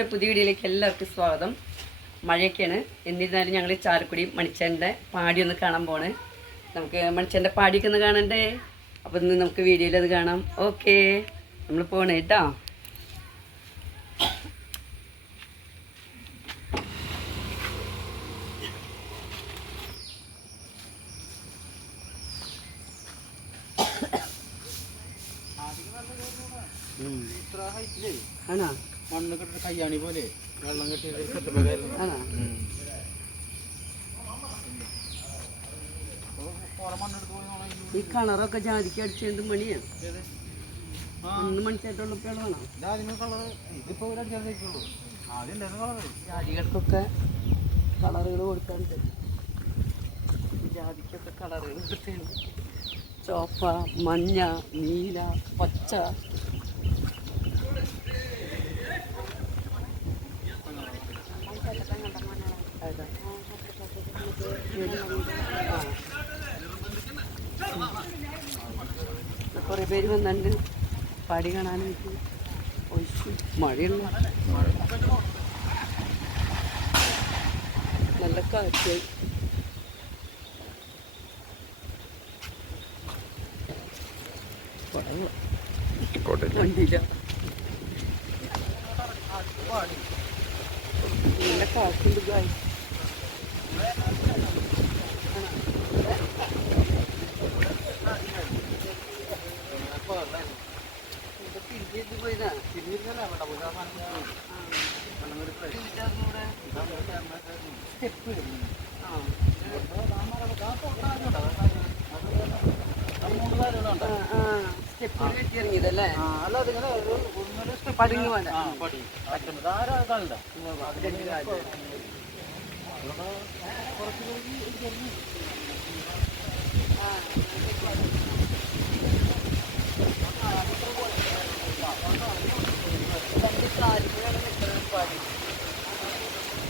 ഒരു പുതിയ വീഡിയോയിലേക്ക് എല്ലാവർക്കും സ്വാഗതം. മഴയൊക്കെയാണ്. എന്നിരുന്നാലും ഞങ്ങൾ ചാലക്കുടി മണിച്ചന്റെ പാടി ഒന്ന് കാണാൻ പോണ്. നമുക്ക് മണിച്ചന്റെ പാടിയൊക്കെ ഒന്ന് കാണണ്ടേ? അപ്പോൾ ഇന്ന് നമുക്ക് വീഡിയോയിൽ അത് കാണാം. ഓക്കെ. നമ്മൾ പോണേ കേട്ടോ. ആണോ? മണ്ണ് കെട്ടിട്ട് കയ്യാണി പോലെ വെള്ളം കെട്ടിയത് ഈ കളറൊക്കെ ജാതിക്ക് അടിച്ചത് മണിയാണ് ആ. അന്ന് മണിച്ചായിട്ടുള്ളപ്പോഴാണ് വേണം? ജാതികൾക്കൊക്കെ കളറുകൾ കൊടുക്കാറുണ്ട് ജാതിക്കൊക്കെ കളറുകൾ കൊടുത്തിട്ടുണ്ട് ചോപ്പ മഞ്ഞ നീല പച്ച അതാ. ആ. കുറേ പേര് വന്നിട്ടുണ്ട്. പാടി കാണാനും ഒഴിച്ചു. മഴയുള്ള നല്ല കാറ്റ്. വണ്ടിയില്ല നല്ല കാറ്റുണ്ട് ഗായ് തിരിച്ചു പോയതാ തിരിഞ്ഞിരുന്നല്ലേ വേണ്ട പോയി ആ സാധനം പോയി. വെള്ളം കെട്ടി പോയി. സ്റ്റെപ്പ് ആ ആ മൂന്ന് കാര്യങ്ങളുണ്ട് ആ സ്റ്റെപ്പ് കെട്ടി ഇറങ്ങിയതല്ലേ ആ അല്ല അതിങ്ങനെ ഒരു ഒന്നര സ്റ്റെപ്പ് പടിഞ്ഞു പോലെ. ആ പടി പറ്റുന്നത് ആരാ കാലില്ല അതിന്റെ കാറ്റ് കുറച്ച് പോയി ഇരിക്കുന്നു.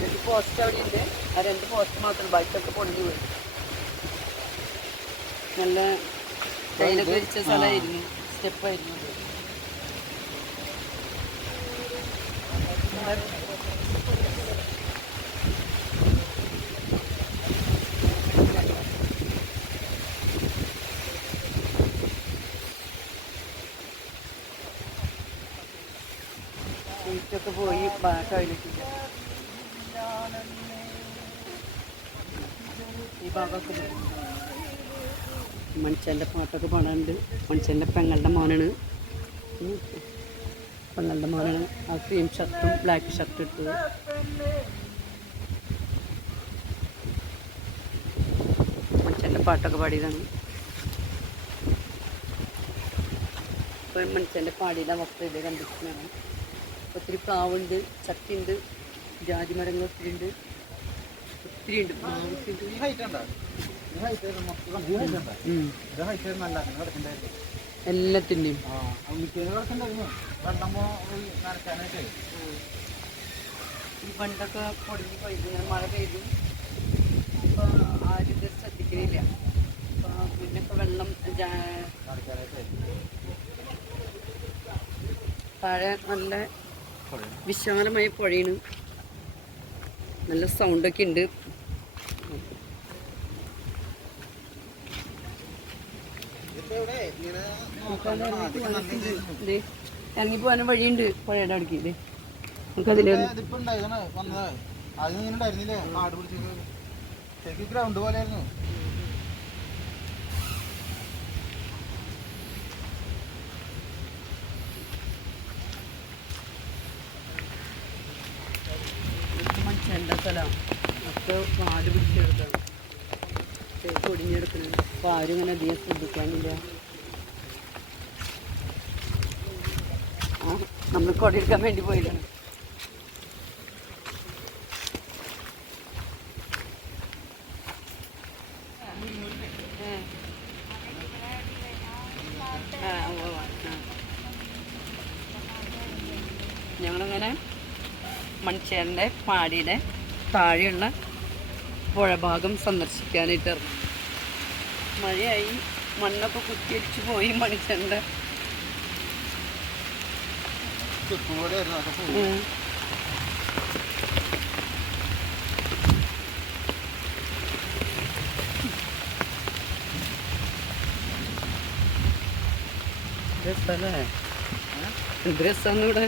രണ്ട് പോസ്റ്റ് അവിടെ ഉണ്ട് ആ. രണ്ട് പോസ്റ്റ് മാത്രം ബൈക്കൊക്കെ പൊളിഞ്ഞു പോയി. നല്ല ടൈലൊക്കെ വിരിച്ച സ്ഥലമായിരുന്നു സ്റ്റെപ്പായിരുന്നു അത്. സീറ്റൊക്കെ പോയി ടോയ്ലറ്റില്ല ഈ ഭാഗമൊക്കെ പോയി. മനുഷ്യന്റെ പാട്ടൊക്കെ പാടാനുണ്ട്. മനുഷ്യന്റെ പെങ്ങളുടെ മോനാണ്. പെങ്ങളുടെ മോനാണ്. ആ ക്രീം ഷർട്ടും ബ്ലാക്ക് ഷർട്ടും ഇട്ടത്. മനുഷ്യന്റെ പാട്ടൊക്കെ പാടിയതാണ്. ഇപ്പോൾ മനുഷ്യന്റെ പാടിയുടെ വസ്ത്രം ഇത് കണ്ടിട്ടാണ് ഒത്തിരി പ്ലാവുണ്ട് ഉണ്ട് ജാതി മരങ്ങൾ ഒത്തിരി ഉണ്ട് ഒത്തിരി ഉണ്ട്? എല്ലാത്തിന്റെയും. ഈ പണ്ടൊക്കെ പൊടിഞ്ഞ് പോയത് ഇങ്ങനെ മഴ പെയ്തു. ഇപ്പോൾ ആരും ഇത് ശ്രദ്ധിക്കുന്നില്ല ഇപ്പോൾ മുന്നൊക്കെ വെള്ളം താഴെ നല്ല വിശാലമായ പുഴയാണ്. നല്ല സൗണ്ടൊക്കെ ഉണ്ട് ഇതിപ്പോ ഇവിടെ ഇങ്ങനെ നമുക്കത് നോക്കാൻ ഇറങ്ങി പോവാനും പോകാനും വഴിയുണ്ട് പുഴയുടെ അടുക്കി ഇതേ ഗ്രൗണ്ട് പോലെയായിരുന്നു മനുഷ്യന്റെ സ്ഥലം. ഒക്കെ കാട് പിടിച്ചെടുക്കണം തേക്ക് ഒടിഞ്ഞെടുക്കണം. അപ്പോൾ ആരും ഇങ്ങനെ അധികം ശ്രദ്ധിക്കാനില്ല. നമ്മൾ കൊടിയെടുക്കാൻ വേണ്ടി പോയതാണ്. ഞങ്ങളിങ്ങനെ മൺചേറിന്റെ പാടിയുടെ താഴെയുള്ള പുഴഭാഗം സന്ദർശിക്കാനായിട്ട് ഇറങ്ങി. മഴയായി മണ്ണൊക്കെ കുത്തിയടിച്ചു പോയി മണിച്ചണ്ട ഡ്രസ്സാണ് ഇവിടെ?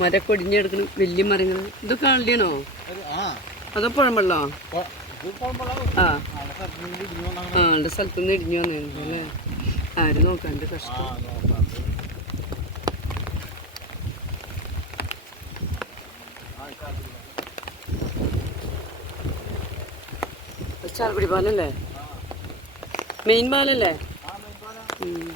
മരക്കൊടിഞ്ഞെടുക്കണ വലിയ മരങ്ങൾ. ഇത് കാളിയാണോ ആ. അതോ പുഴമ്പള്ളോ. ആ. ആളുടെ സ്ഥലത്തുനിന്ന് ഇടിഞ്ഞു വന്നേ അല്ലേ? ആരും നോക്കാണ്ട് കഷ്ടം. ചാലക്കുടി പാലല്ലേ? മെയിൻ പാലല്ലേ? ഉം.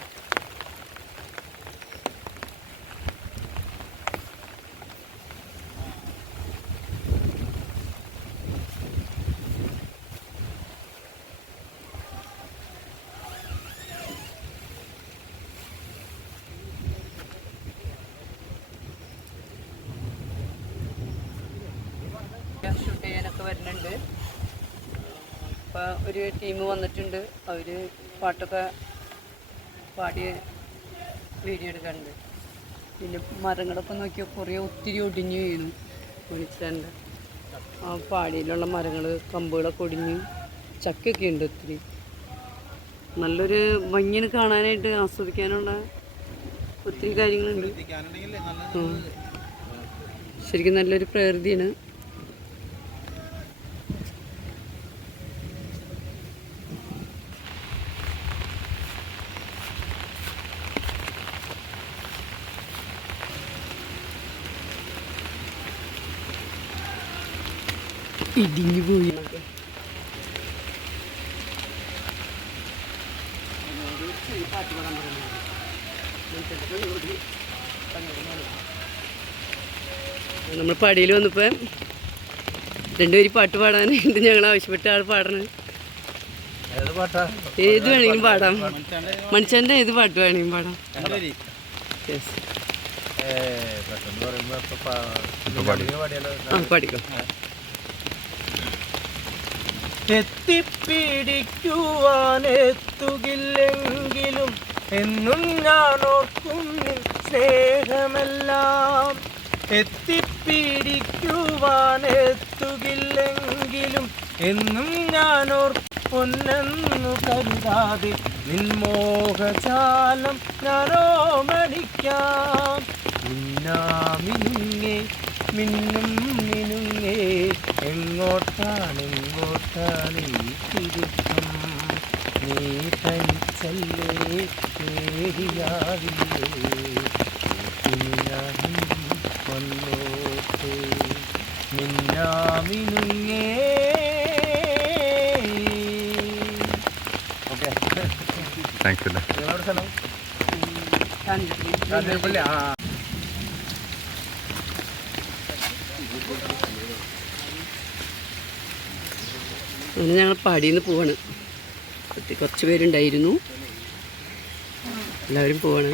ഷൂട്ട് ചെയ്യാനൊക്കെ വരുന്നുണ്ട്. അപ്പം ഒരു ടീം വന്നിട്ടുണ്ട്. അവർ പാട്ടൊക്കെ പാടി വീഡിയോ എടുക്കാറുണ്ട് പിന്നെ മരങ്ങളൊക്കെ നോക്കിയാൽ കുറേ ഒത്തിരി ഒടിഞ്ഞു വീണു. വിളിച്ചാണ്ട് ആ പാടിയിലുള്ള മരങ്ങൾ കമ്പുകളൊക്കെ ഒടിഞ്ഞു ചക്കയൊക്കെ ഉണ്ട് ഒത്തിരി. നല്ലൊരു ഭംഗിയാണ് കാണാനായിട്ട് ആസ്വദിക്കാനുള്ള ഒത്തിരി കാര്യങ്ങളുണ്ട്. ശരിക്കും നല്ലൊരു പ്രകൃതിയാണ്. ഇടിഞ്ഞു പോയി നമ്മൾ പടിയിൽ വന്നപ്പോൾ രണ്ടുപേരും പാട്ട് പാടാനായിട്ട് ഞങ്ങൾ ആവശ്യപ്പെട്ട ആൾ പാടണം? ഏത് പാട്ടാ? ഏത് വേണമെങ്കിലും പാടാം. മനുഷ്യന്റെ മനുഷ്യന്റെ ഏത് പാട്ട് വേണമെങ്കിലും പാടാം. ആ പെട്ടെന്ന് പറയുമ്പോ എത്തുകില്ലെങ്കിലും എന്നും ഞാൻ ഓർക്കും സ്നേഹമെല്ലാം. സ്നേഹമെല്ലാം എത്തിപ്പിടിക്കുവാനെത്തുകില്ലെങ്കിലും എന്നും ഞാൻ ഓർപ്പൊന്നെന്നു കരുതാതെ നിൻ മോഹജാലം ഞാനോ മണിക്കാം മിന്നാമിന്നെ മിന്നും എങ്ങോട്ടാണ് എങ്ങോട്ടാണ് ഈ തിരുത്തം നീ തനിച്ചല്ലേ വന്നോട്ടെ മിന്നാമിനുങ്ങേ ഓക്കെ താങ്ക്സ് അല്ലേ സ്ഥലം. കാഞ്ഞിരപ്പള്ളി ആ അങ്ങനെ ഞങ്ങൾ പാടിയിൽ നിന്ന് പോവാണ് കുറച്ച് പേരുണ്ടായിരുന്നു. എല്ലാവരും പോവാണ്.